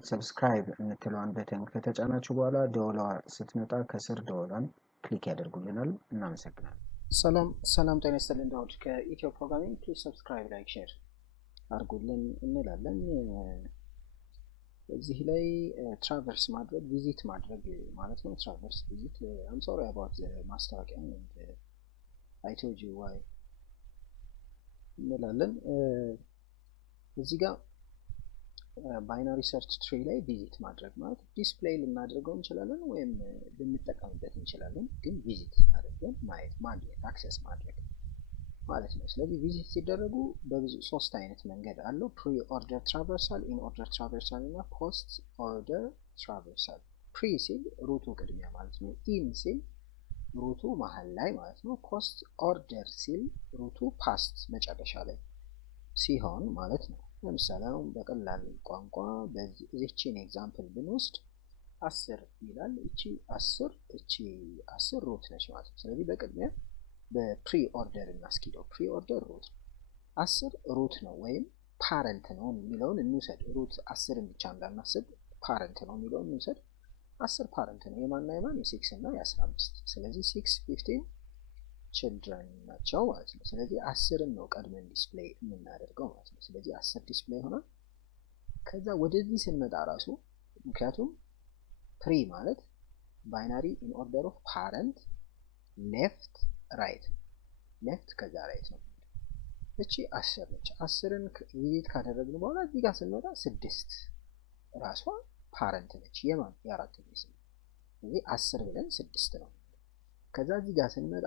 አይነት ሰብስክራይብ የምትለዋን በተን ከተጫናችሁ በኋላ ደወሏ ስትመጣ ከስር ደወሏን ክሊክ ያደርጉልናል። እናመሰግናለን። ሰላም ጤና ይስጥልን። ዳውድ ከኢትዮ ፕሮግራሚንግ ፕሊዝ ሰብስክራይብ ላይክ ሼር አድርጉልን እንላለን። እዚህ ላይ ትራቨርስ ማድረግ ቪዚት ማድረግ ማለት ነው። ትራቨርስ ቪዚት I'm sorry about the ማስታወቂያ and I told you why እንላለን። እዚህ ጋር ባይናሪ ሰርች ትሪ ላይ ቪዚት ማድረግ ማለት ዲስፕሌይ ልናደርገው እንችላለን ወይም ልንጠቀምበት እንችላለን። ግን ቪዚት አድርገን ማየት ማግኘት አክሰስ ማድረግ ማለት ነው። ስለዚህ ቪዚት ሲደረጉ በብዙ ሶስት አይነት መንገድ አለው። ፕሪ ኦርደር ትራቨርሳል፣ ኢን ኦርደር ትራቨርሳል እና ፖስት ኦርደር ትራቨርሳል። ፕሪ ሲል ሩቱ ቅድሚያ ማለት ነው። ኢን ሲል ሩቱ መሀል ላይ ማለት ነው። ፖስት ኦርደር ሲል ሩቱ ፓስት መጨረሻ ላይ ሲሆን ማለት ነው። ለምሳሌ አሁን በቀላል ቋንቋ በዚህችን ኤግዛምፕል ብንወስድ 10 ይላል። እቺ 10 ሩት ነች ማለት ነው። ስለዚህ በቅድሚያ በፕሪ ኦርደር እናስኪደው። ፕሪ ኦርደር ሩት 10 ሩት ነው ወይም ፓረንት ነው የሚለውን እንውሰድ። ሩት 10ን ብቻ እንዳናስብ ፓረንት ነው የሚለውን እንውሰድ። 10 ፓረንት ነው የማንና የማን የ6 እና የ15። ስለዚህ 6 15 ችልድረን ናቸው ማለት ነው። ስለዚህ 10ን ነው ቀድመን ዲስፕሌይ የምናደርገው ማለት ነው። ስለዚህ 10 ዲስፕሌይ ሆኗል። ከዛ ወደዚህ ስንመጣ ራሱ ምክንያቱም ፕሪ ማለት ባይናሪ ኢን ኦርደር ኦፍ ፓረንት ሌፍት ራይት ሌፍት ከዛ ራይት ነው። እቺ 10 ነች። 10ን ቪዚት ካደረግን በኋላ እዚህ ጋር ስንመጣ 6 ራሷ ፓረንት ነች የማን የአራት ልጅ። ስለዚህ 10 ብለን 6 ነው። ከዛ እዚህ ጋር ስንመጣ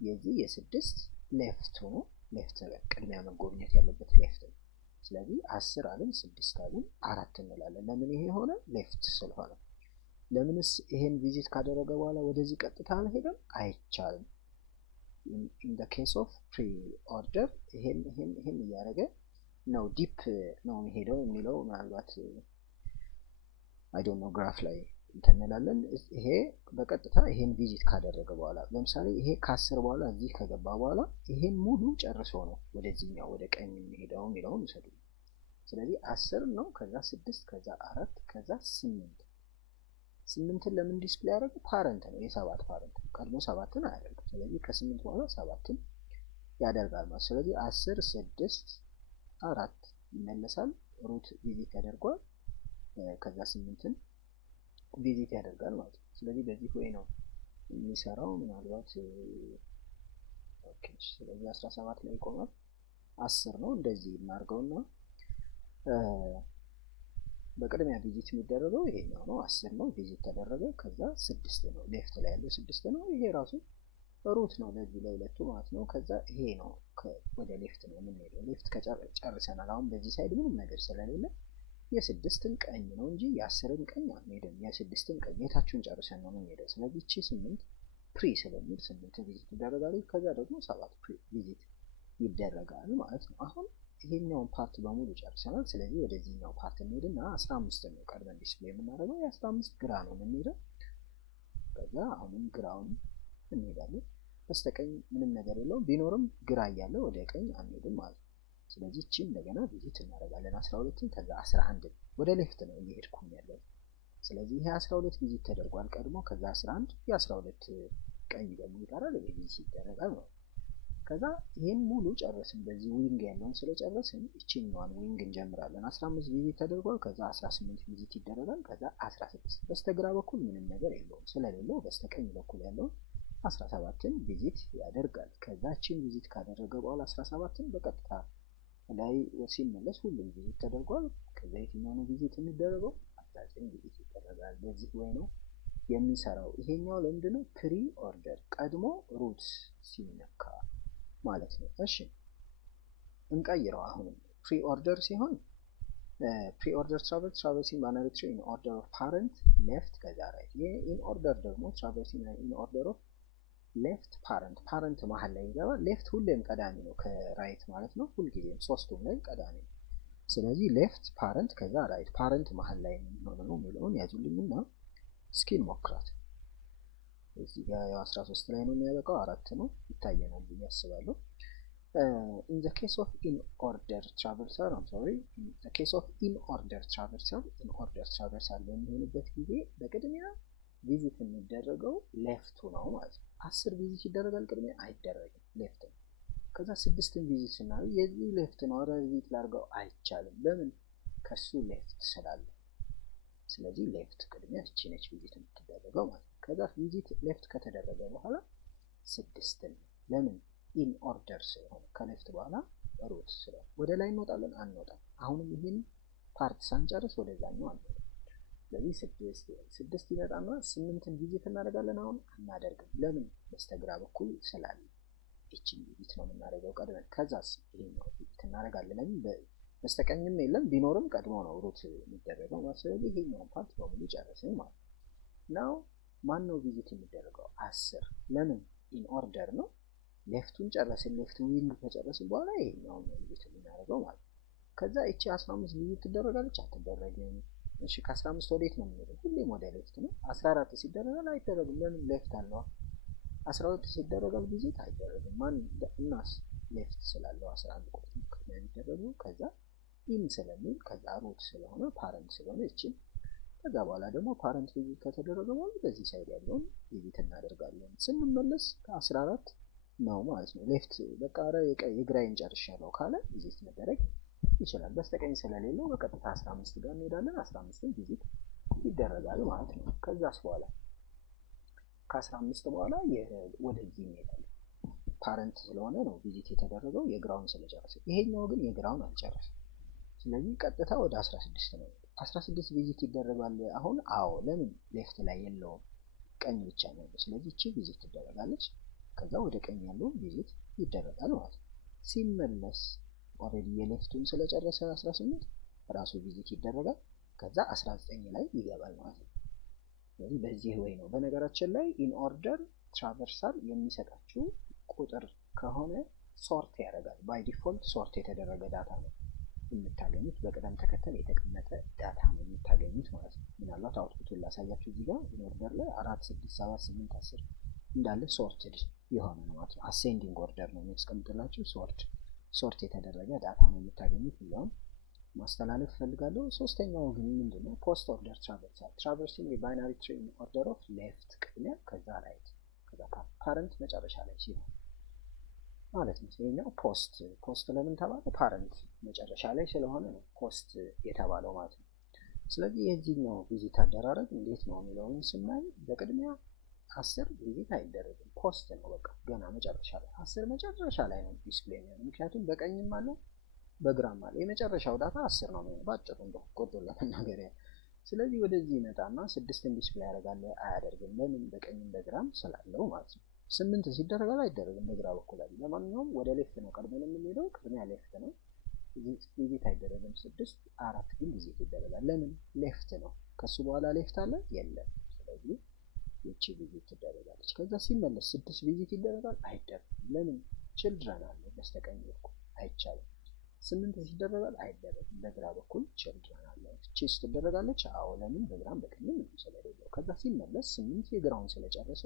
የዚህ የ6 ሌፍት ሆኖ ሌፍት ቅድሚያ መጎብኘት ያለበት ሌፍት ነው። ስለዚህ 10 አለን 6 አለን 4 እንላለን። ለምን ይሄ ሆነ? ሌፍት ስለሆነ። ለምንስ ይሄን ቪዚት ካደረገ በኋላ ወደዚህ ቀጥታ አልሄደም? አይቻልም። in the case of pre-order ይሄን እያደረገ ነው ዲፕ ነው የሚሄደው የሚለው ምናልባት I don't know ግራፍ ላይ እንተናለን። ይሄ በቀጥታ ይሄን ቪዚት ካደረገ በኋላ ለምሳሌ ይሄ ከ10 በኋላ እዚህ ከገባ በኋላ ይሄን ሙሉ ጨርሶ ነው ወደዚህኛው ወደ ቀኝ የሚሄደው የሚለውን ውሰዱ። ስለዚህ 10 ነው ከዛ 6 ከዛ 4 ከዛ 8ን ለምን ዲስፕሌይ ያደረገ? ፓረንት ነው የ7 ፓረንት ቀድሞ 7ን አያደርግም። ስለዚህ ከ8 በኋላ 7ን ያደርጋል ማለት። ስለዚህ 10 6 4 ይመለሳል። ሩት ቪዚት ያደርጋል። ከዛ 8ን ቪዚት ያደርጋል ማለት ነው። ስለዚህ በዚህ ወይ ነው የሚሰራው። ምናልባት ኦኬ ስለዚህ 17 ላይ ቆማል። 10 ነው እንደዚህ እናርገውና በቅድሚያ ቪዚት የሚደረገው ይሄኛው ነው። 10 ነው ቪዚት ተደረገ። ከዛ 6 ነው ሌፍት ላይ ያለው 6 ነው። ይሄ ራሱ ሩት ነው ለዚህ ለሁለቱ ማለት ነው። ከዛ ይሄ ነው ወደ ሌፍት ነው የምንሄደው። ሌፍት ከጨርሰናል። አሁን በዚህ ሳይድ ምንም ነገር ስለሌለ የ6ን ቀኝ ነው እንጂ የ10ን ቀኝ አንሄድም። የ6ን ቀኝ የታችሁን ጨርሰን ነው የምንሄደው። ስለዚህ እቺ 8 ፕሪ ስለሚል 8 ቪዚት ይደረጋል። ከዛ ደግሞ 7 ፕሪ ቪዚት ይደረጋል ማለት ነው። አሁን ይሄኛውን ፓርት በሙሉ ጨርሰናል። ስለዚህ ወደዚህኛው ፓርት እንሄድና 15 ነው ቀድመን ዲስፕሌይ የምናደርገው። የ15 ግራ ነው የምንሄደው። ከዛ አሁንም ግራውን እንሄዳለን። በስተቀኝ ምንም ነገር የለውም። ቢኖርም ግራ እያለ ወደ ቀኝ አንሄድም ማለት ነው። ስለዚህ እቺ እንደገና ቪዚት እናደርጋለን 12ን ከዛ 11 ወደ ሌፍት ነው እየሄድኩኝ ያለው። ስለዚህ ይሄ 12 ቪዚት ተደርጓል ቀድሞ። ከዛ 11 የ12 ቀኝ ደግሞ ይቀራል። ይሄ ቪዚት ይደረጋል ነው። ከዛ ይሄን ሙሉ ጨረስን። በዚህ ዊንግ ያለውን ስለጨረስን እቺኛዋን ዊንግ እንጀምራለን። 15 ቪዚት ተደርጓል። ከዛ 18 ቪዚት ይደረጋል። ከዛ 16 በስተግራ በኩል ምንም ነገር የለውም ስለሌለው በስተቀኝ በኩል ያለው 17ን ቪዚት ያደርጋል። ከዛ እቺን ቪዚት ካደረገ በኋላ 17ን በቀጥታ ላይ ሲመለስ ሁሉም ቪዚት ተደርጓል። ከዛ የትኛው ነው ቪዚት የሚደረገው? 19 ቪዚት ይደረጋል። በዚህ ወይ ነው የሚሰራው። ይሄኛው ለምንድነው? ፕሪ ኦርደር ቀድሞ ሩት ሲነካ ማለት ነው። እሺ እንቀይረው። አሁንም ፕሪ ኦርደር ሲሆን ፕሪ ኦርደር ትራቨርሲንግ ባይናሪ ትሪ ኢን ኦርደር ኦፍ ፓረንት ሌፍት ከዛ ራይት። ይሄ ኢን ኦርደር ደግሞ ትራቨርሲንግ ኢን ኦርደር ኦፍ ሌፍት ፓረንት መሀል ላይ ይገባል። ሌፍት ሁሌም ቀዳሚ ነው ከራይት ማለት ነው። ሁልጊዜም ሶስቱም ላይ ቀዳሚ ነው። ስለዚህ ሌፍት ፓረንት ከዛ ራይት ፓረንት መሀል ላይ የሚሆነው ነው የሚለውን ያዙልኝና እስኪ እንሞክራት። እዚህ ጋር 13 ላይ ነው የሚያበቃው። 4 ነው ይታየናል ብዬ አስባለሁ። in the case of in order traversal in the case of in order traversal በሚሆንበት ጊዜ በቅድሚያ ቪዚት የሚደረገው ሌፍቱ ነው ማለት ነው። 10 ቪዚት ይደረጋል ቅድሚያ አይደረግም ሌፍት ነው። ከዛ 6ን ቪዚት ስናደርግ የዚህ ሌፍት ነው ቪዚት ላድርገው አይቻልም። ለምን? ከሱ ሌፍት ስላለ። ስለዚህ ሌፍት ቅድሚያ እቺ ነች ቪዚት የምትደረገው ማለት ነው። ከዛ ቪዚት ሌፍት ከተደረገ በኋላ 6ን ለምን? ኢን ኦርደር ስለሆነ ከሌፍት በኋላ ሩት ስለሆነ ወደ ላይ እንወጣለን አንወጣም። አሁንም ይሄን ፓርት ሳንጨርስ ወደዛኛው አንወጣም። ስለዚህ 6 ይመጣና 8ን ቪዚት እናደርጋለን። አሁን አናደርግም። ለምን? በስተግራ በኩል ስላለ እቺን ቪዚት ነው የምናደርገው ቀድመን። ከዛስ ይሄኛው ቪዚት እናደርጋለን። ለምን? በስተቀኝም የለም ቢኖርም ቀድሞ ነው ሩት የሚደረገው ማለት። ስለዚህ ይሄኛው ፓርት በሙሉ ጨረስን ማለት ነው። ማን ነው ቪዚት የሚደረገው? 10 ለምን? ኢን ኦርደር ነው። ሌፍቱን ጨረስን። ሌፍቱን ዊንግ ከጨረስን በኋላ ይሄኛው ነው ቪዚት የምናደርገው ማለት። ከዛ እቺ 15 ቪዚት ትደረጋለች አትደረግም? እሺ ከ15 ወዴት ነው የሚሄደው? ሁሌም ወደ ሌፍት ነው። 14 ሲደረጋል አይደረግም። ለምን? ሌፍት አለው። 12 ሲደረጋል ቪዚት አይደረግም። ማን? እናስ ሌፍት ስላለው 11 ቁጥር ነው የሚደረገው። ከዛ ኢን ስለሚል ከዛ ሩት ስለሆነ ፓረንት ስለሆነ እቺን ከዛ በኋላ ደግሞ ፓረንት ቪዚት ከተደረገ በኋላ በዚህ ሳይድ ያለውን ቪዚት እናደርጋለን። ስንመለስ ከ14 ነው ማለት ነው። ሌፍት በቃ የግራዬን ጨርሻለሁ ካለ ቪዚት መደረግ ይችላል። በስተቀኝ ስለሌለው በቀጥታ 15 ጋር እንሄዳለን። 15ን ቪዚት ይደረጋል ማለት ነው። ከዛስ በኋላ ከ15 በኋላ ወደዚህ እንሄዳለን። ፓረንት ስለሆነ ነው ቪዚት የተደረገው የግራውን ስለጨረሰ። ይሄኛው ግን የግራውን አልጨረሰም። ስለዚህ ቀጥታ ወደ 16 ነው። 16 ቪዚት ይደረጋል አሁን። አዎ ለምን? ሌፍት ላይ የለውም ቀኝ ብቻ ነው። ስለዚህ እቺ ቪዚት ትደረጋለች። ከዛ ወደ ቀኝ ያለው ቪዚት ይደረጋል ማለት ነው። ሲመለስ ኦሬዲ የሌፍቱን ስለጨረሰ 18 ራሱ ቪዚት ይደረጋል። ከዛ 19 ላይ ይገባል ማለት ነው። ስለዚህ በዚህ ወይ ነው። በነገራችን ላይ ኢን ኦርደር ትራቨርሳል የሚሰጣችሁ ቁጥር ከሆነ ሶርት ያደርጋል። ባይ ዲፎልት ሶርት የተደረገ ዳታ ነው የምታገኙት። በቅደም ተከተል የተቀመጠ ዳታ ነው የምታገኙት ማለት ነው። ምናልባት አውትፑቱን ላሳያችሁ። እዚህ ጋር ኢን ኦርደር ላይ 4 6 7 8 10 እንዳለ ሶርትድ የሆነ ነው ማለት ነው። አሴንዲንግ ኦርደር ነው የሚያስቀምጥላችሁ። ሶርት የተደረገ ዳታ ነው የምታገኙት። ይሄን ማስተላለፍ ፈልጋለሁ። ሶስተኛው ግን ምንድነው? ፖስት ኦርደር ትራቨርሲንግ ባይናሪ ትሪ ኢን ኦርደር ኦፍ ሌፍት ቅድሚያ ከዛ ራይት ከዛ ፓረንት መጨረሻ ላይ ሲሆን ማለት ነው። ይሄኛው ፖስት ለምን ተባለ? ፓረንት መጨረሻ ላይ ስለሆነ ነው ፖስት የተባለው ማለት ነው። ስለዚህ የዚህኛው ቪዚት አደራረግ እንዴት ነው የሚለውን ስናይ በቅድሚያ 10 ቪዚት አይደረግም። ፖስት ነው በቃ ገና መጨረሻ ላይ 10 መጨረሻ ላይ ነው ዲስፕሌይ የሚሆነው። ምክንያቱም በቀኝም አለ በግራም አለ። የመጨረሻው ዳታ 10 ነው የሚሆነው ባጭሩ እንደው ቆርጦ ለመናገር ያለ። ስለዚህ ወደዚህ ይመጣና 6ን ዲስፕሌይ ያደርጋል አያደርግም? ለምን? በቀኝም በግራም ስላለው ማለት ነው። 8 ሲደረጋል አይደረግም በግራ በኩል አለ። ለማንኛውም ወደ ሌፍት ነው ቀድመን የምንሄደው። ቅድሚያ ሌፍት ነው ቪዚት አይደረግም። 6 4 ግን ቪዚት ይደረጋል። ለምን? ሌፍት ነው። ከሱ በኋላ ሌፍት አለ የለም። ስለዚህ እቺ ቪዚት ትደረጋለች። ከዛ ሲመለስ 6 ቪዚት ይደረጋል አይደረግም? ለምን? ችልድረን አለ በስተቀኝ በኩል አይቻልም። 8 ይደረጋል አይደረግም? በግራ በኩል ችልድረን አለ። እቺስ ትደረጋለች? አዎ ለምን? በግራም በቀኝም ምንም ስለሌለው። ከዛ ሲመለስ 8 የግራውን ስለጨረሰ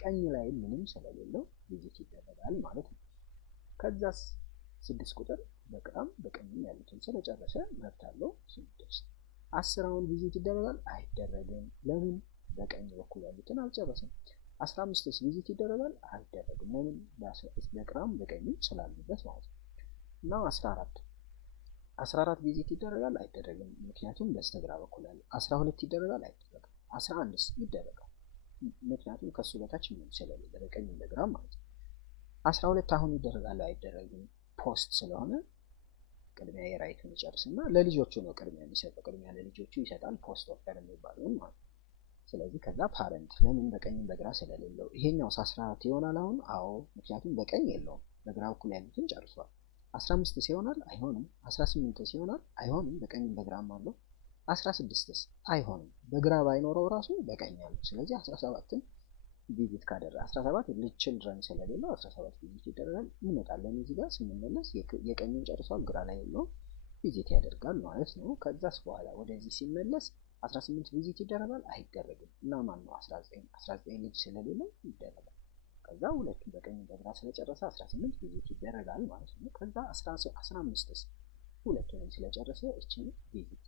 ቀኝ ላይ ምንም ስለሌለው ቪዚት ይደረጋል ማለት ነው። ከዛስ 6 ቁጥር በግራም በቀኝም ያሉትን ስለጨረሰ መብት አለው 6። 10 አሁን ቪዚት ይደረጋል አይደረግም? ለምን? በቀኝ በኩል ያሉትን አልጨረሰም። 15ስ ቪዚት ይደረጋል አይደረግም? ለምን? በግራም በቀኝም ስላሉበት ማለት ነው። እና 14 ቪዚት ይደረጋል አይደረግም? ምክንያቱም በስተግራ በኩል ያለ። 12 ይደረጋል አይደረግም? 11ስ ይደረጋል ምክንያቱም ከሱ በታች ምንም ስለሌለ በቀኝ በግራም ማለት ነው። 12 አሁን ይደረጋል አይደረግም? ፖስት ስለሆነ ቅድሚያ የራይቱን ይጨርስና ለልጆቹ ነው ቅድሚያ የሚሰጠው። ቅድሚያ ለልጆቹ ይሰጣል ፖስት ኦርደር የሚባለው ማለት ነው። ስለዚህ ከዛ ፓረንት ለምን? በቀኝ በግራ ስለሌለው። ይሄኛው 14 ይሆናል አሁን? አዎ ምክንያቱም በቀኝ የለውም በግራ በኩል ያሉትን ጨርሷል። 15 ሲሆናል አይሆንም። 18 ሲሆናል አይሆንም በቀኝም በግራም አለው። 16ስ አይሆንም በግራ ባይኖረው ራሱ በቀኝ አለው። ስለዚህ 17ን ቪዚት ካደረገ 17 ልጅ ችልድረን ስለሌለው 17 ቪዚት ይደረጋል። እንመጣለን እዚህ ጋር ስንመለስ የቀኙን ጨርሷል ግራ ላይ ያለው ቪዚት ያደርጋል ማለት ነው። ከዛስ በኋላ ወደዚህ ሲመለስ 18 ቪዚት ይደረጋል አይደረግም? እና ማን ነው 19 ልጅ ስለሌለው ይደረጋል። ከዛ ሁለቱን በቀኝ በግራ ስለጨረሰ 18 ቪዚት ይደረጋል ማለት ነው። ከዛ 15ስ ሁለቱንም ስለጨረሰ እቺን ቪዚት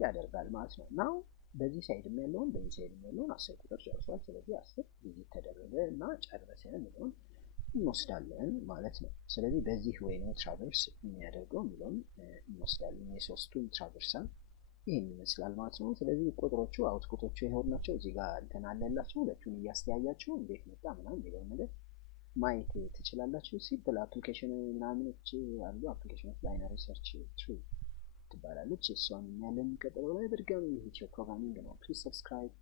ያደርጋል ማለት ነው። ናው በዚህ ሳይድም ያለውን 10 ቁጥር ጨርሷል። ስለዚህ 10 ቪዚት ተደረገ እና ጨረሰ የሚለውን እንወስዳለን ማለት ነው። ስለዚህ በዚህ ወይ ነው ትራቨርስ የሚያደርገው የሚለውን እንወስዳለን። የሶስቱን ትራቨርሳል ይሄን ይመስላል ማለት ነው። ስለዚህ ቁጥሮቹ አውትፑቶቹ ይሄውን ናቸው። እዚህ ጋር እንትን አለላችሁ። ሁለቱን እያስተያያችሁ እንዴት መጣ ምናምን የሚለውን ነገር ማየት ትችላላችሁ። ሲምፕል አፕሊኬሽን ምናምኖች አሉ። አፕሊኬሽኖች ባይናሪ ሰርች ትሩ ትባላለች። እሷን እናያለን የሚቀጥለው ላይ። በድጋሚ ዩቲዩብ ፕሮግራሚንግ ነው። ፕሊዝ ሰብስክራይብ፣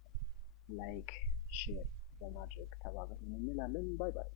ላይክ፣ ሼር በማድረግ ተባበሩን እንላለን። ባይ ባይ።